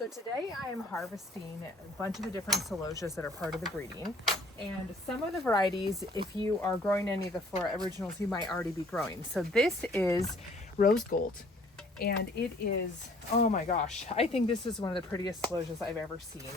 So today I am harvesting a bunch of the different celosias that are part of the breeding. And some of the varieties, if you are growing any of the Floret originals, you might already be growing. So this is rose gold. And it is, oh my gosh, I think this is one of the prettiest celosias I've ever seen.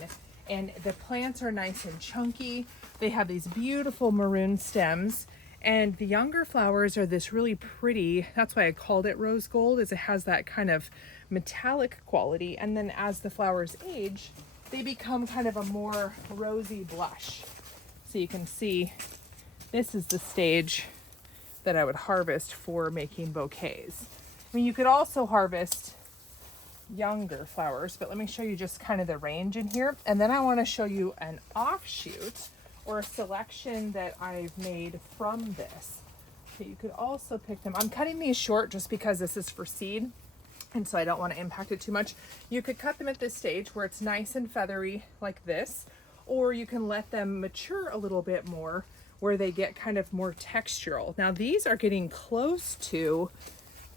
And the plants are nice and chunky. They have these beautiful maroon stems. And the younger flowers are this really pretty, that's why I called it rose gold, is it has that kind of metallic quality. And then as the flowers age, they become kind of a more rosy blush. So you can see this is the stage that I would harvest for making bouquets. I mean, you could also harvest younger flowers, but let me show you just kind of the range in here. And then I want to show you an offshoot or a selection that I've made from this. So you could also pick them. I'm cutting these short just because this is for seed, and so I don't want to impact it too much. You could cut them at this stage where it's nice and feathery like this, or you can let them mature a little bit more where they get kind of more textural. Now these are getting close to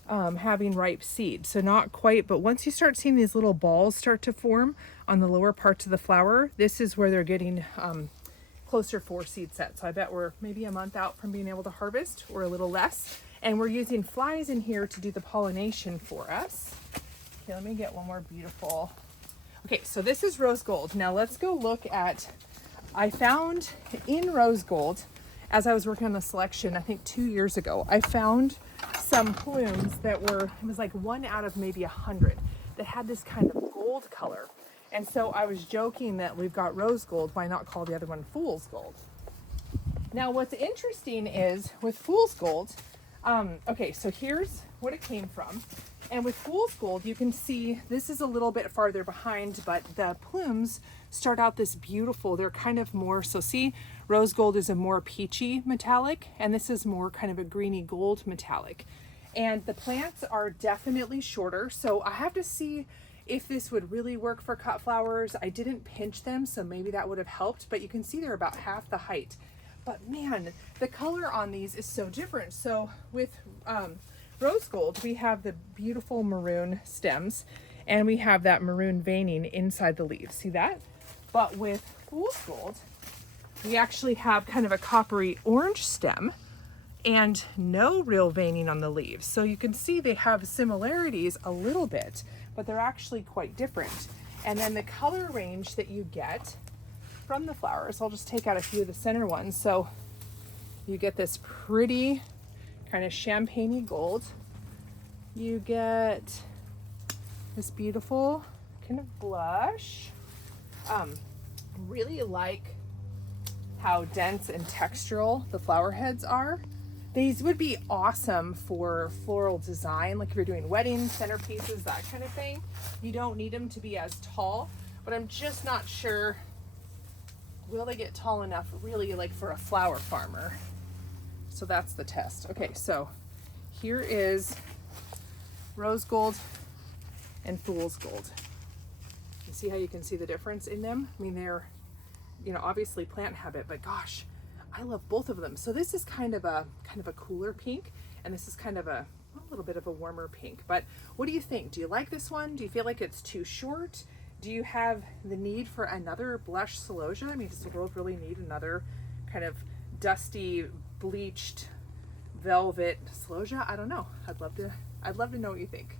having ripe seed, so not quite, but once you start seeing these little balls start to form on the lower parts of the flower, this is where they're getting closer for seed set. So I bet we're maybe a month out from being able to harvest, or a little less. And we're using flies in here to do the pollination for us. Okay, let me get one more beautiful. Okay, so this is rose gold. Now let's go look at, I found in rose gold, as I was working on the selection, I think 2 years ago, I found some plumes that were, it was like 1 out of maybe 100 that had this kind of gold color. And so I was joking that we've got rose gold, why not call the other one fool's gold? Now what's interesting is with fool's gold, okay, so here's what it came from. And with fool's gold, you can see this is a little bit farther behind, but the plumes start out this beautiful, they're kind of more, so see, rose gold is a more peachy metallic, and this is more kind of a greeny gold metallic. And the plants are definitely shorter, so I have to see if this would really work for cut flowers. I didn't pinch them, so maybe that would have helped, but you can see they're about half the height. But man, the color on these is so different. So with rose gold, we have the beautiful maroon stems, and we have that maroon veining inside the leaves. See that? But with fool's gold, we actually have kind of a coppery orange stem and no real veining on the leaves. So you can see they have similarities a little bit, but they're actually quite different. And then the color range that you get from the flowers, I'll just take out a few of the center ones. So you get this pretty kind of champagne-y gold. You get this beautiful kind of blush. Really like how dense and textural the flower heads are. These would be awesome for floral design, like if you're doing weddings, centerpieces, that kind of thing. You don't need them to be as tall, but I'm just not sure, will they get tall enough really like for a flower farmer? So that's the test. Okay, so here is rose gold and fool's gold. You see how you can see the difference in them? I mean, they're, you know, obviously plant habit, but gosh, I love both of them. So this is kind of a cooler pink, and this is kind of a little bit of a warmer pink. But what do you think? Do you like this one? Do you feel like it's too short? Do you have the need for another blush celosia? I mean, does the world really need another kind of dusty, bleached velvet celosia? I don't know. I'd love to know what you think.